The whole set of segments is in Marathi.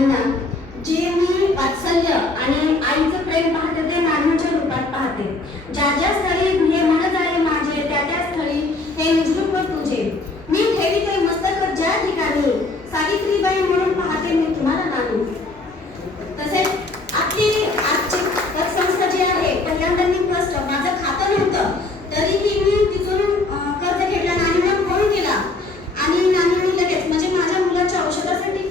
नानींना जे मी वात्सल्य आणि आईचं प्रेम पाहते ते नानींच्या रूपात पाहते. ज्या ज्या स्थळी हे मन जाळे माझे त्या त्या स्थळी हे निजरूप तुझे. मी ठेवीते मस्तक ज्या ठिकाणी सावित्रीबाई म्हणून पाहते मी तुम्हाला नानी. तसेच आपली आजची पतसंस्था जी आहे पहिल्यांदा मी फर्स्ट माझं खातं नव्हतं तरीही मी तिथून कर्ज घेतलं. नानींना फोन केला आणि नानींनी लगेच म्हणजे माझ्या मुलाच्या औषधासाठी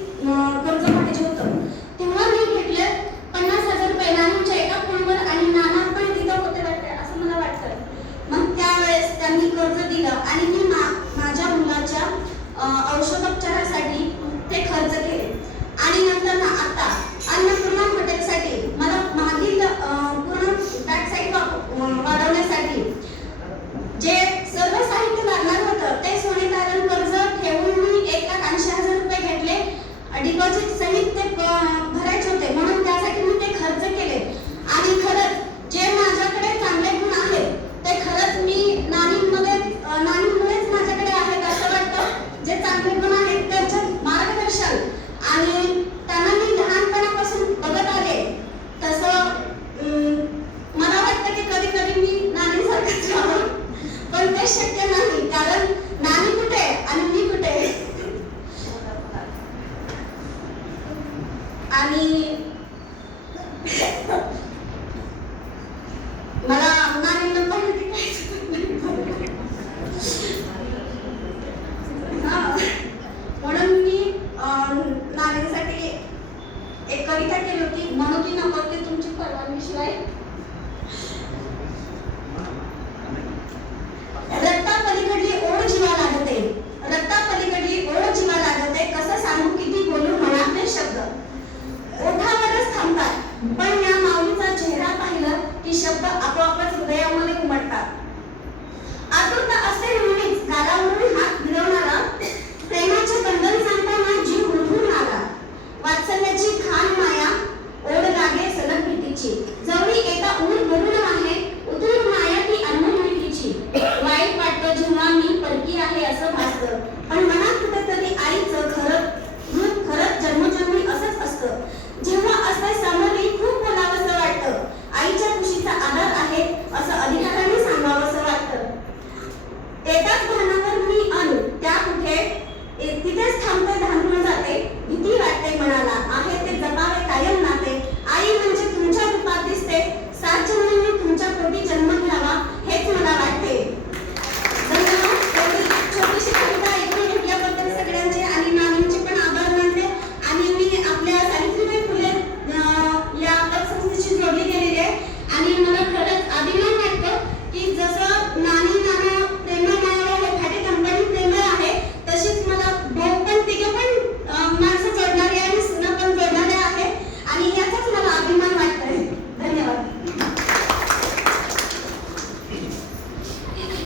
कर्ज पाहिजे होतं तेव्हा मी घेतले 50,000 रुपये नानींच्या एका फोनवर आणि नाना पण तिथं होते वाटतं असं मला वाटतं. मग त्यावेळेस त्यांनी कर्ज दिलं आणि मी माझ्या मुलाच्या औषधोपचारासाठी ते खर्च केले. आणि नंतर ना आता अन्नपूर्णा हॉटेलसाठी मला मागील पूर्ण बॅक साईड वाढवण्यासाठी जे सर्व साहित्य लागणार होतं ते सोने तारण कर्ज ठेवून मी 1,80,000 रुपये घेतले. डिपॉझिट सहित ते भरायचे होते म्हणून त्यासाठी मी ते खर्च केले. आणि खरंच जे माझ्याकडे चांगले गुण आहेत ते खरंच मी नानींमुळेच माझ्याकडे आहेत असं वाटतं. जे चांगले गुण आहेत त्यांचं मार्गदर्शन आणि त्यांना मी लहानपणापासून बघत आले तसं मला वाटतं की कधी कधी मी नानींसारखंच व्हावं पण ते शक्य नाही कारण नानी कुठे आणि मी कुठे. आणि